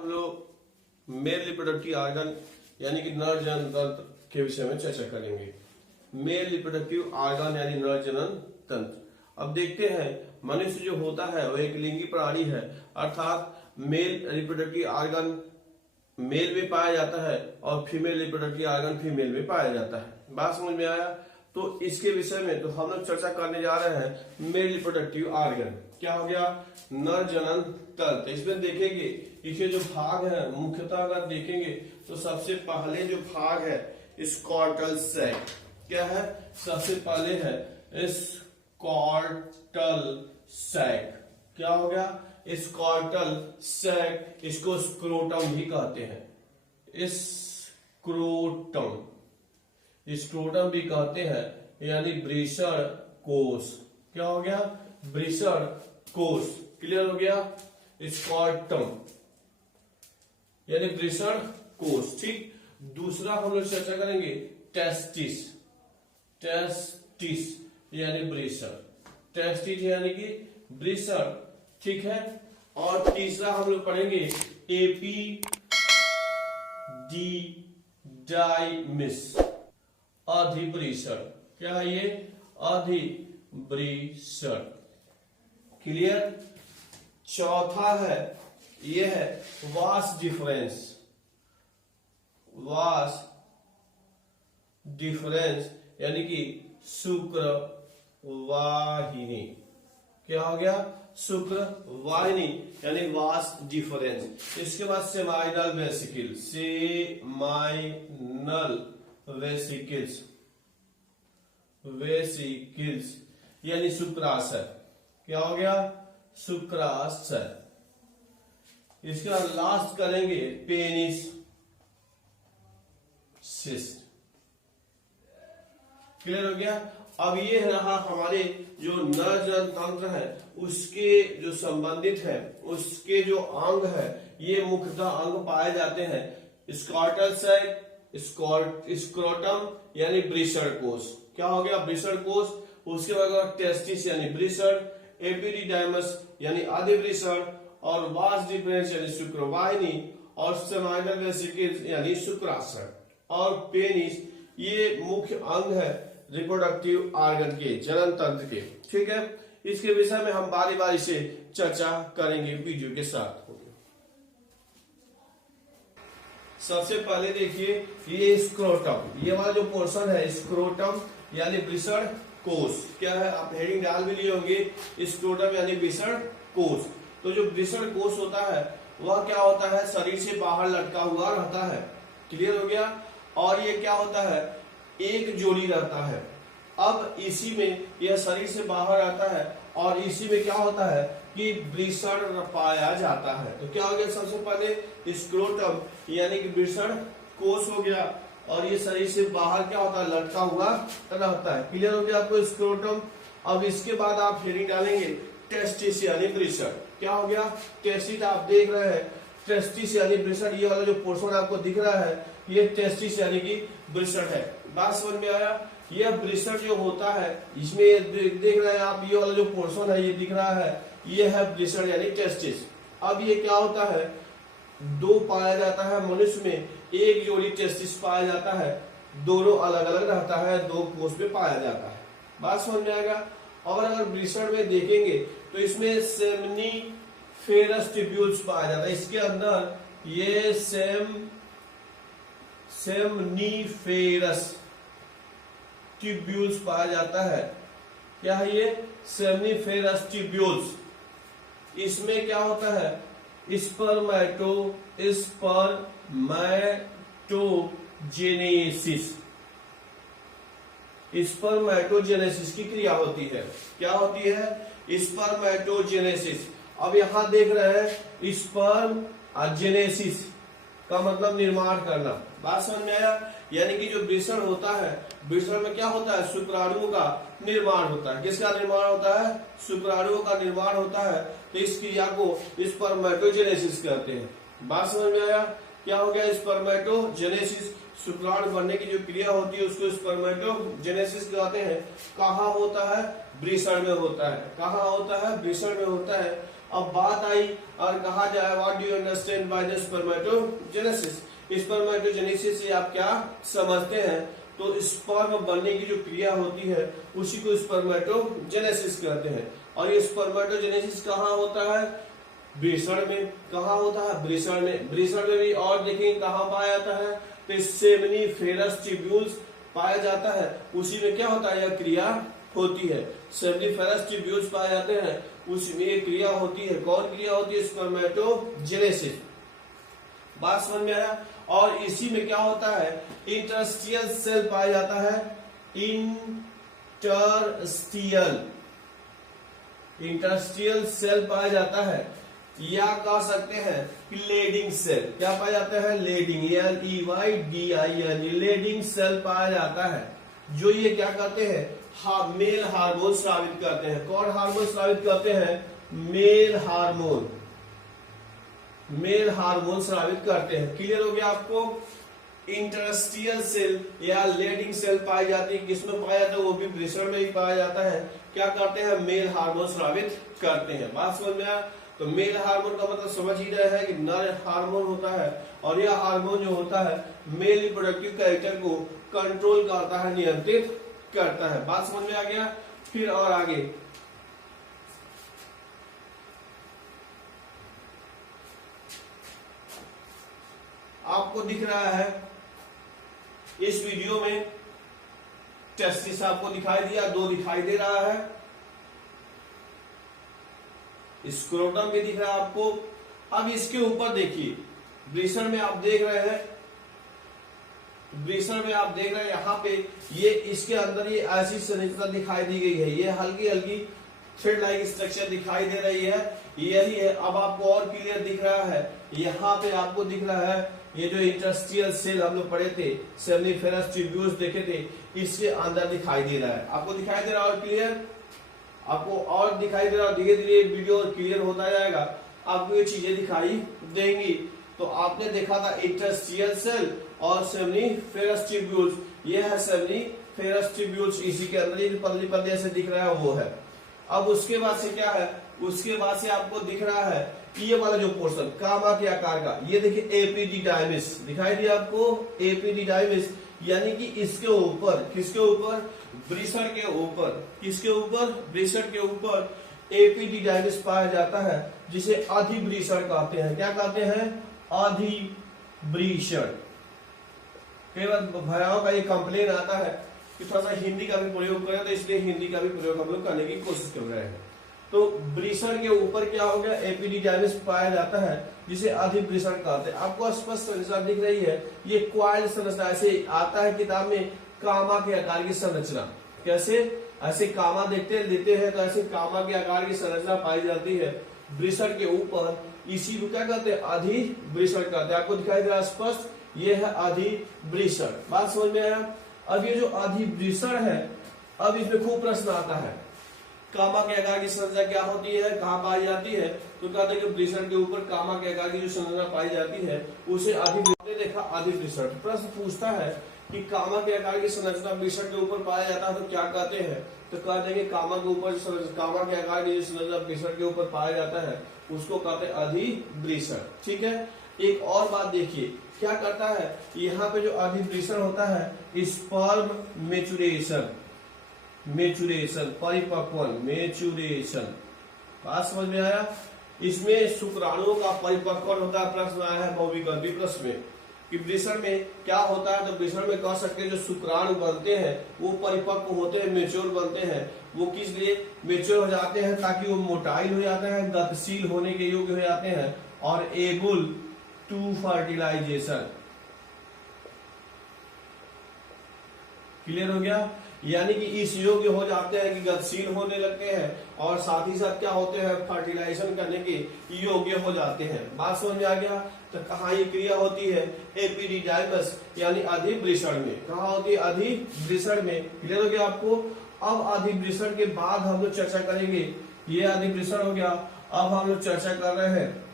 हम लोग male reproductive organ यानी कि नर जनन तंत्र के विषय में चर्चा करेंगे। मेल रिप्रोडक्टिव ऑर्गन यानी नर जनन तंत्र। अब देखते हैं, मनुष्य जो होता है वह एक लिंगी प्राणी है, अर्थात मेल रिप्रोडक्टिव ऑर्गन मेल में पाया जाता है और फीमेल रिप्रोडक्टिव ऑर्गन फीमेल में पाया जाता है। बात समझ में आया? तो इसके विषय में तो हम लोग चर्चा करने जा रहे हैं मेल रिप्रोडक्टिव ऑर्गन। क्या हो गया? नर जनन तंत्र। इसमें देखेंगे इसके जो भाग है, मुख्यतः अगर देखेंगे तो सबसे पहले जो भाग है स्कॉर्टल सैक। क्या है? सबसे पहले है स्कॉर्टल सैक। क्या हो गया? स्कॉर्टल सैक, इसको स्क्रोटम भी कहते हैं। स्क्रोटम भी कहते हैं, यानी वृषण कोश। क्या हो गया? वृषण कोश। क्लियर हो गया? स्कॉर्टम यानी वृषण कोश। ठीक। दूसरा हम लोग चर्चा करेंगे टेस्टिस। टेस्टिस यानी वृषण। टेस्टिस यानी कि वृषण। ठीक है। और तीसरा हम लोग पढ़ेंगे एपिडिडाइमिस, अधिवृषण। क्या है ये? अधिवृषण। क्लियर? चौथा है ये है वास डिफरेंस। वास डिफरेंस यानी कि शुक्रवाहिनी। क्या हो गया? शुक्रवाहिनी यानी वास डिफरेंस। इसके बाद seminal vesicle. Seminal vesicles vesicles यानी शुक्राशय। क्या हो गया? शुक्राशय। इसके बाद लास्ट करेंगे पेनिस सिस्ट। क्लियर हो गया? अब ये रहा हमारे जो नर जनन तंत्र है उसके जो संबंधित है, उसके जो अंग है, ये मुख्यतः अंग पाए जाते हैं स्कॉर्टल सैक, स्क्रोटम यानी वृषण कोश। क्या हो गया? वृषण कोश। उसके बाद टेस्टिस यानी वृषण, एपिडिडाइमस यानी अधिवृषण, और वास डिफरेंस यानी शुक्रवाहिनी, और सेमाइनल वेसिकल्स यानी शुक्राशय, और पेनिस ये मुख्य अंग है रिप्रोडक्टिव ऑर्गन के, जनन तंत्र के। ठीक है। इसके विषय में हम बारी बारी से चर्चा करेंगे वीडियो के साथ। सबसे पहले देखिए ये स्क्रोटम, ये वाला जो पोर्शन है स्क्रोटम यानी वृषण कोश। क्या है? आप हेडिंग डाल भी लिए होंगे, स्क्रोटम यानी वृषण कोश। तो जो वृषण कोश होता है वह क्या होता है? शरीर से बाहर लटका हुआ रहता है। क्लियर हो गया? और ये क्या होता है? एक जोड़ी रहता है। अब इसी में यह शरीर से बाहर आता है और इसी में क्या होता है कि वृषण पाया जाता है। तो क्या हो गया? सबसे पहले स्क्रोटम यानी कि वृषण कोश हो गया, और ये शरीर से बाहर क्या होता है? लटका हुआ रहता है। क्लियर हो गया आपको स्क्रोटम? अब इसके बाद आप हेडिंग डालेंगे टेस्टिस यानी वृषण। क्या हो गया? टेस्टिस आप देख रहे हैं, टेस्टिस यानी वृषण। ये वाला जो पोर्शन आपको दिख रहा है ये टेस्टिस यानी कि वृषण है। बात समझ में आया? यह वृषण जो होता है, इसमें देख रहे हैं आप, ये वाला जो पोर्शन है ये दिख रहा है, ये है वृषण यानी टेस्टिस। अब ये क्या होता है? दो पाया जाता है मनुष्य में, एक जोड़ी टेस्टिस पाया जाता है, दोनों अलग अलग रहता है, दो कोष में पाया जाता है। बात समझ में आएगा? और अगर वृषण में देखेंगे तो इसमें सेमनीफेरस ट्यूब्यूल्स पाया जाता है। इसके अंदर ये सेमनीफेरस ट्यूब्यूल्स पाया जाता है। क्या है ये? Seminiferous tubules. इसमें क्या होता है? स्पर्मेटोजेनेसिस। स्पर्मेटोजेनेसिस की क्रिया होती है। क्या होती है? स्पर्मेटोजेनेसिस। अब यहां देख रहे हैं स्पर्म जेनेसिस का मतलब निर्माण करना। बात समझ में आया? यानी कि जो वृषण होता है, वृषण में क्या होता है? शुक्राणुओं का निर्माण होता है। किसका निर्माण होता है? शुक्राणुओं का निर्माण होता है। तो इस क्रिया को स्पर्मेटोजेनेसिस कहते हैं। बात समझ में आया? क्या हो गया? स्पर्मेटोजेनेसिस, शुक्राणु बनने की जो क्रिया होती है उसको स्पर्मेटोजेनेसिस कहते हैं। कहाँ होता है? वृषण में होता है। कहाँ होता है? वृषण में होता है। अब बात आई और कहा जाए what do you understand by the spermatogenesis. Spermatogenesis से आप क्या समझते हैं? तो स्पर्म बनने की जो क्रिया होती है उसी को स्पर्मेटोजेनेसिस कहते हैं। और ये स्पर्मेटोजेनेसिस कहाँ होता है? वृषण में। कहाँ होता है? वृषण में। वृषण में भी और देखेंगे कहाँ पाया जाता है? तो सेमिनिफेरस ट्यूब्यूल्स पाया जाता है, उसी में क्या होता है? यह क्रिया होती है। सेमिनिफेरस ट्यूब्यूल्स पाए जाते हैं, उसमें ये क्रिया होती है। कौन क्रिया होती है? स्पर्मेटोजेनेसिस। बात समझ में आया? और इसी में क्या होता है? इंटरस्टिशियल सेल पाया जाता है। इंटरस्टिशियल सेल पाया जाता है, या कह सकते हैं कि लेडिंग सेल। क्या पाया जाता है? लेडिंग, LEYDING, लेडिंग सेल पाया जाता है, जो ये क्या करते हैं? मेल हार्मोन स्रावित करते हैं। कौन हार्मोन स्रावित करते हैं? Male hormone. मेल हार्मोन स्रावित करते हैं। क्लियर हो गया आपको? इंटरस्टिशियल सेल या लेडिंग सेल पाई जाती है। किसमें पाया जाता है? वो भी वृषण में ही पाया जाता है। क्या करते हैं? मेल हार्मोन स्रावित करते हैं। बात समझ में आया? तो मेल हार्मोन का मतलब समझ ही रहे हैं कि नर हार्मोन होता है, और यह हार्मोन जो होता है मेल रिप्रोडक्टिव कैरेक्टर को कंट्रोल करता है, नियंत्रित करता है। बात समझ में आ गया? फिर और आगे आपको दिख रहा है इस वीडियो में टेस्टिस आपको दिखाई दिया, 2 दिखाई दे रहा है। स्क्रोटम भी दिख रहा है आपको। अब इसके ऊपर देखिए, वृषण में आप देख रहे हैं, वृषण में आप देख रहे हैं यहाँ पे ये इसके अंदर ये ऐसी संरचना दिखाई दी गई है। ये हल्की हल्की थ्रेड लाइक स्ट्रक्चर दिखाई दे रही है, यही है। अब आपको और क्लियर दिख रहा है, यहाँ पे आपको दिख रहा है ये जो इंटरस्टिशियल सेल हम लोग पढ़े थे, सेमिनिफेरस ट्यूब्यूल्स देखे थे, इसके अंदर दिखाई दे रहा है। आपको दिखाई दे रहा है और क्लियर? आपको और दिखाई दे रहा है। धीरे धीरे वीडियो क्लियर होता जाएगा, आपको ये चीजें दिखाई देंगी। तो आपने देखा था इंटरस्टिशियल सेल और सेमिनिफेरस ट्यूब्यूल्स। ये है सेमिनिफेरस ट्यूब्यूल्स, इसी के अंदर ये पतली पतली ऐसे दिख रहा है वो है। अब उसके बाद से क्या है? उसके बाद से आपको दिख रहा है ये वाला जो पोर्शन कामा के आकार का, ये देखिए एपिडिडाइमिस दिखाई दिया आपको। एपिडिडाइमिस यानी कि इसके ऊपर, किसके ऊपर? वृषण के ऊपर। किसके ऊपर? वृषण के ऊपर एपिडिडाइमिस पाया जाता है, जिसे अधिवृषण कहते हैं। क्या कहते हैं? अधिवृषण। कई बार भैयाओं का ये कंप्लेन आता है कि थोड़ा सा हिंदी का भी प्रयोग करें, तो इसलिए हिंदी का भी प्रयोग हम लोग करने की कोशिश कर रहे हैं। तो वृषण के ऊपर क्या हो गया? एपिडिडाइमिस पाया जाता है, जिसे अधिवृषण कहते हैं। आपको स्पष्ट संरचना दिख रही है, ये क्वाइल संरचना। ऐसे आता है किताब में कामा के आकार की संरचना। कैसे? ऐसे कामा देखते लेते हैं तो ऐसे कामा के आकार की संरचना पाई जाती है वृषण के ऊपर। इसी को क्या कहते हैं? अधिवृषण कहते हैं। आपको दिखाई दे रहा है स्पष्ट? ये है अधिवृषण। बात समझ में आया? अब ये जो अधिवृषण है, अब इसमें खूब प्रश्न आता है, कामा के आकार की संरचना क्या होती है, कहाँ पाई जाती है? तो कहते हैं कि वृषण के ऊपर कामा के आकार की जो संरचना पाई जाती है उसे अधिवृषण। देखा अधिवृषण। प्रश्न पूछता है कि कामा के आकार की संरचना वृषण के ऊपर पाया जाता है तो क्या कहते हैं? तो कह देंगे कामा के ऊपर कामा के आकार की जो संरचना वृषण के ऊपर पाया जाता है उसको कहते हैं अधिवृषण। ठीक है। एक और बात देखिए, क्या करता है यहाँ पे जो अधिवृषण होता है, स्पर्म मेचुरेशन, परिपक्वन, मेचुरेशन। बात समझ में आया? इसमें शुक्राणुओं का परिपक्वन होता है। प्रश्न आया है बहुविकल्पी प्रश्न में कि वृषण में क्या होता है? तो वृषण में कह सकते हैं जो शुक्राणु बनते हैं वो परिपक्व होते हैं, मेच्योर बनते हैं। वो किस लिए मेच्योर हो जाते हैं? ताकि वो मोटाइल हो जाते हैं, गतिशील होने के योग्य हो जाते हैं, और एबल टू फर्टिलाइजेशन। क्लियर हो गया? यानी कि इस योग्य हो जाते हैं कि गतिशील होने लगते हैं, और साथ ही साथ क्या होते हैं? फर्टिलाइजेशन करने के योग्य हो जाते हैं। बात समझ में आ गया? तो कहाँ ये क्रिया होती है? एपिडिडाइमस यानी अधिवृषण में। कहाँ होती है? अधिवृषण में। क्लियर हो गया आपको? अब अधिवृषण के बाद हम लोग चर्चा करेंगे, ये अधिवृषण हो गया। अब हम लोग चर्चा कर रहे हैं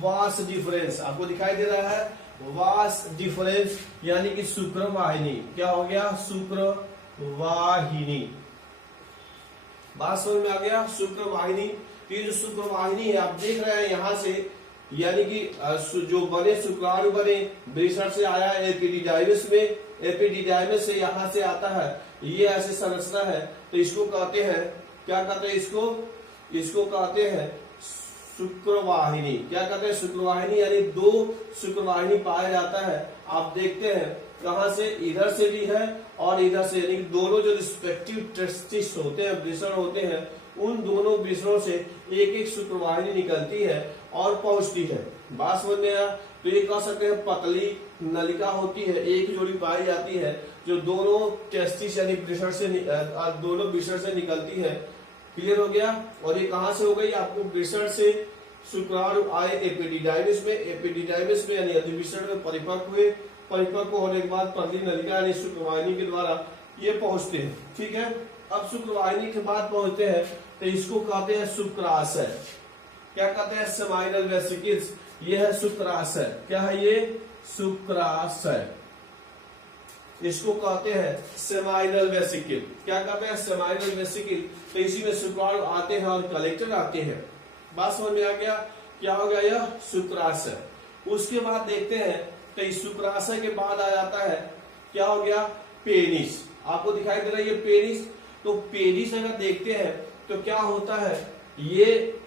वास डिफरेंस। आपको दिखाई दे रहा है वास डिफरेंस यानी कि शुक्रवाहिनी। क्या हो गया? शुक्रवाहिनी। बात समझ में आ गया? शुक्रवाहिनी तो ये जो शुक्रवाहिनी है आप देख रहे हैं यहाँ से, यानी कि जो बने शुक्राणु बने वृषण से आया एपिडिडाइमिस में, एपिडिडाइमिस से यहाँ से आता है, ये ऐसे संरचना है। तो इसको कहते हैं, क्या कहते हैं इसको कहते हैं शुक्रवाहिनी। क्या कहते हैं? शुक्रवाहिनी, यानी दो शुक्रवाहिनी पाया जाता है। आप देखते हैं कहां से, इधर से भी है और इधर से, यानी दोनों जो रिस्पेक्टिव टेस्टिस होते हैं, वृषण होते हैं, उन दोनों वृषणों से एक एक शुक्रवाहिनी निकलती है और पहुंचती है। बात समझ में आया? तो ये कह सकते हैं पतली नलिका होती है, एक जोड़ी पाई जाती है जो दोनों टेस्टिस यानी वृषण से दोनों वृषण से निकलती है। क्लियर हो गया? और ये कहां से हो गई? आपको वृषण से शुक्राणु आए एपिडिडाइमिस में, एपिडिडाइमिस में यानी अधिवृषण में परिपक्व हुए, परिपक्व होने के बाद पतली नलिका यानी शुक्रवाहिनी के द्वारा ये पहुंचते हैं। ठीक है, अब शुक्रवाहिनी के बाद पहुंचते हैं तो इसको कहते हैं शुक्राशय। क्या कहते हैं? सेमाइनल वेसिकल्स, ये है शुक्राशय। क्या है ये? शुक्राशय, इसको कहते हैं सेमाइनल वेसिकल। क्या कहते हैं? Seminal vesicle. तो इसी में शुक्राणु आते हैं और कलेक्टर आते हैं। बात समझ में आ गया? क्या हो गया? यह शुक्राशय। उसके बाद देखते हैं तो इस शुक्राशय के बाद आ जाता है, क्या हो गया? पेनिस। आपको दिखाई दे रहा है ये पेनिस। तो पेनिस अगर देखते हैं तो क्या होता है, ये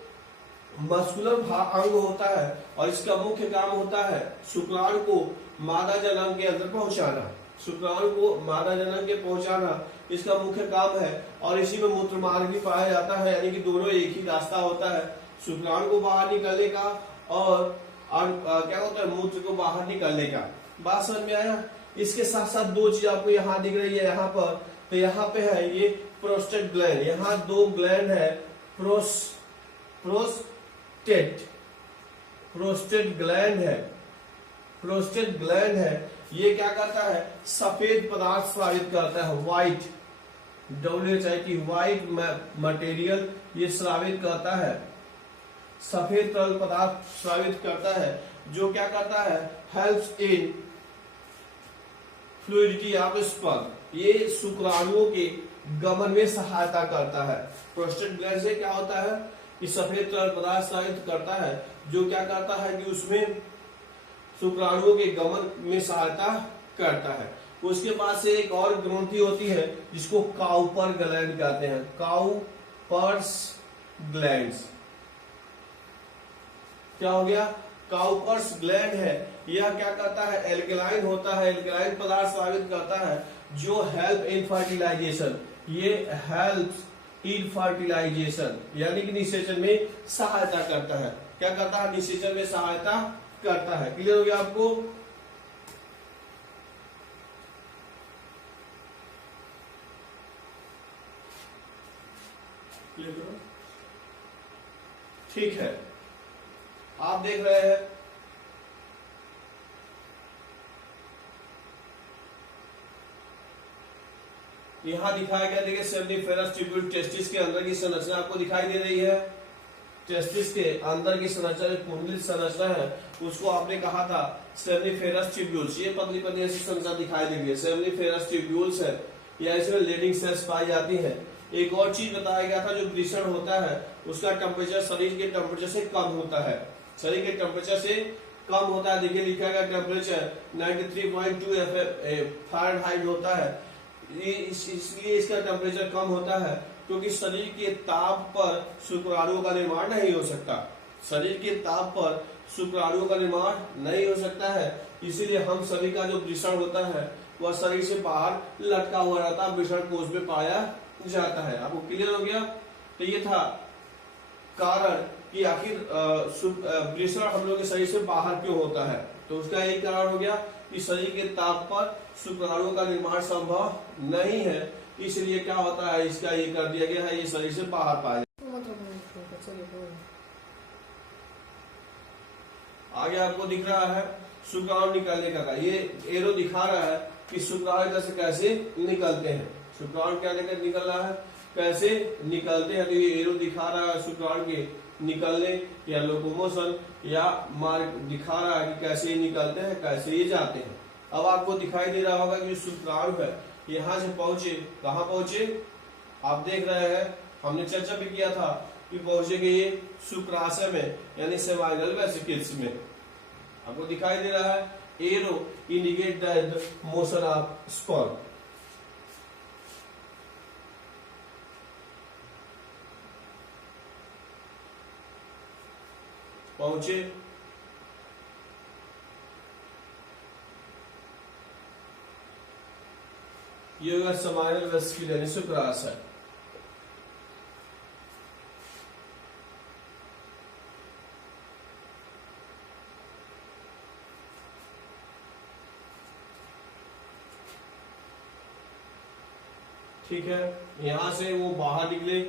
मस्कुलर अंग होता है और इसका मुख्य काम होता है शुक्राणु को मादा जनांग के अंदर पहुंचाना। शुक्राणु को मादा जनांग के पहुंचाना इसका मुख्य काम है। और इसी में मूत्र मार्ग भी पाया जाता है, यानी कि दोनों एक ही रास्ता होता है, शुक्राणु को बाहर निकलने का और क्या होता है, मूत्र को बाहर निकलने का। बात समझ में आया? इसके साथ साथ दो चीज आपको यहाँ दिख रही है यहाँ पर। तो यहाँ पे है ये प्रोस्टेट ग्लैंड, यहाँ दो ग्लैंड है, प्रोस्टेट ग्लैंड है, प्रोस्टेट ग्लैंड है। ये क्या करता है? सफेद पदार्थ स्रावित करता है, व्हाइट, WHIT, व्हाइट मटेरियल ये स्रावित करता है, सफेद तरल पदार्थ स्रावित करता है, जो क्या करता है? Helps in fluidity of sperm, ये शुक्राणुओं के गमन में सहायता करता है। प्रोस्टेट ग्लैंड से क्या होता है कि सफेद तरल पदार्थ स्रावित करता है, जो क्या करता है कि उसमें शुक्राणुओं के गमन में सहायता करता है। उसके बाद से एक और ग्रंथि होती है जिसको काउपर ग्लैंड कहते हैं, काउपर्स ग्लैंड्स। क्या हो गया? काउपर्स ग्लैंड है, यह क्या करता है? एल्कलाइन होता है, एल्कलाइन पदार्थ स्रावित करता है, जो हेल्प इन फर्टिलाइजेशन, ये हेल्प्स इन फर्टिलाइजेशन यानी कि निषेचन में सहायता करता है। क्या करता है? निषेचन में सहायता करता है। क्लियर हो गया आपको? ठीक है, आप देख रहे हैं यहां दिखाया गया, देखिए सेमनीफेरस ट्यूब्यूल टेस्टिस के अंदर की संरचना आपको दिखाई दे रही है। टेस्टिस के अंदर की संरचना एक कुंडलित संरचना है, उसको आपने कहा था सेमनीफेरस ट्यूब्यूल्स। ये पतली पतली ऐसी संरचना दिखाई दे रही है, सेमनीफेरस ट्यूब्यूल्स है, या इसमें लीडिंग सेल्स पाई जाती है। एक और चीज बताया गया था, जो वृषण होता है उसका टेम्परेचर शरीर के टेम्परेचर से कम होता है, शरीर के टेम्परेचर से कम होता है। देखिए लिखा गया टेम्परेचर 93.2 फ़ारेनहाइट होता है, इसलिए इसका टेम्परेचर कम होता है क्योंकि शरीर के ताप पर शुक्राणुओं का निर्माण नहीं हो सकता, शरीर के ताप पर शुक्राणुओं का निर्माण नहीं हो सकता है। इसीलिए हम सभी का जो वृषण होता है वह शरीर से बाहर लटका हुआ रहता है, वृषण कोष में पाया जाता है। आपको क्लियर हो गया? तो ये था कारण कि आखिर वृषण हम लोग के शरीर से बाहर क्यों होता है। तो उसका एक कारण हो गया कि शरीर के ताप पर शुक्राणुओं का निर्माण संभव नहीं है, इसलिए क्या होता है, इसका ये कर दिया गया है, ये शरीर से बाहर पाया। आगे आपको दिख रहा है शुक्राणु निकलने का, ये एरो दिखा रहा है कि शुक्राणु कैसे निकलते हैं, शुक्राणु क्या लेकर निकल रहा है, कैसे निकलते हैं। तो ये एरो दिखा रहा है शुक्राणु के निकलने या लोकोमोशन या मार्ग दिखा रहा है कि कैसे निकलते हैं, कैसे ये जाते हैं। अब आपको दिखाई दे रहा होगा कि जो शुक्राणु है यहाँ से पहुंचे, कहाँ पहुंचे, आप देख रहे हैं, हमने चर्चा भी किया था फिर पहुंचेंगे ये शुक्राशय में यानी सेमाइनल वेसिकल्स में। आपको दिखाई दे रहा है arrow indicate the motion of sperm. पहुंचे ये होगा सेमाइनल वेसिकल यानी शुक्राशय। ठीक है, यहां से वो बाहर निकले,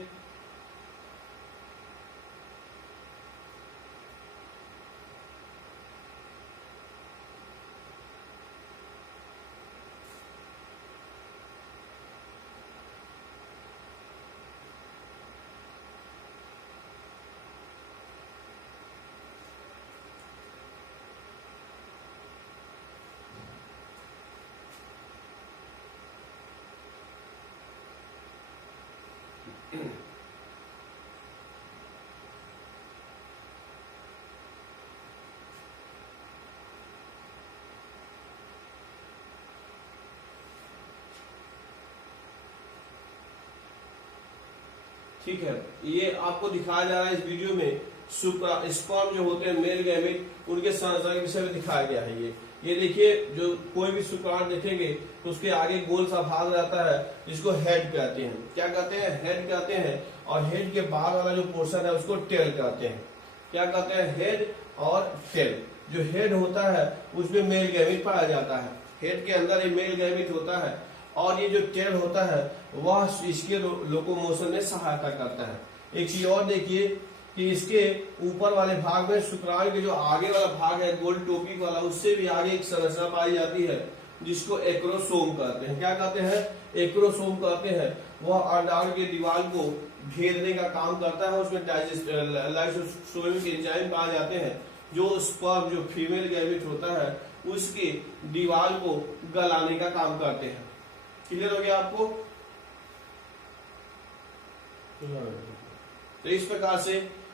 ठीक है। ये आपको दिखाया जा रहा है इस वीडियो में स्पर्म जो होते हैं मेल गैमेट उनके संरचना के विषय में दिखाया गया है। ये देखिए, जो कोई भी शुक्राणु देखेंगे तो उसके आगे गोल सा भाग रहता है जिसको हेड कहते हैं। क्या कहते हैं? हेड कहते हैं। और हेड के बाद वाला जो पोर्शन है उसको टेल कहते हैं। क्या कहते हैं? हेड और टेल। जो हेड होता है उसमें मेल गैमेट पाया जाता है, हेड के अंदर ये मेल गैमेट होता है, और ये जो टेल होता है वह इसके लोकोमोशन में सहायता करता है। एक चीज और देखिए कि इसके ऊपर वाले भाग में शुक्राणु के जो आगे वाला भाग है गोल टोपी वाला, उससे भी आगे एक संरचना पाई जाती है जिसको एक्रोसोम कहते हैं। क्या कहते हैं? एक्रोसोम कहते हैं। वह अंडाणु की दीवार को घेरने का काम करता है। उसमें लाइसोसोमिक एंजाइम पाए जाते हैं जो स्पर्म जो फीमेल गैमेट होता है उसकी दीवार को गलाने का काम करते हैं। क्लियर हो गया आपको? तो इस प्रकार से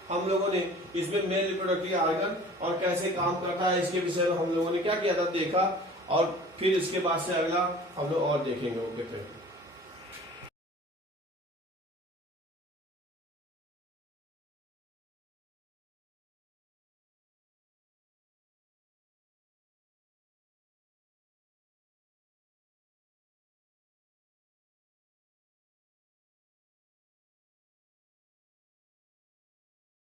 हम लोगों ने इसमें मेल रिप्रोडक्टिव ऑर्गन और कैसे काम करता है इसके विषय में हम लोगों ने क्या किया था, देखा, और फिर इसके बाद से अगला हम लोग और देखेंगे। ओके,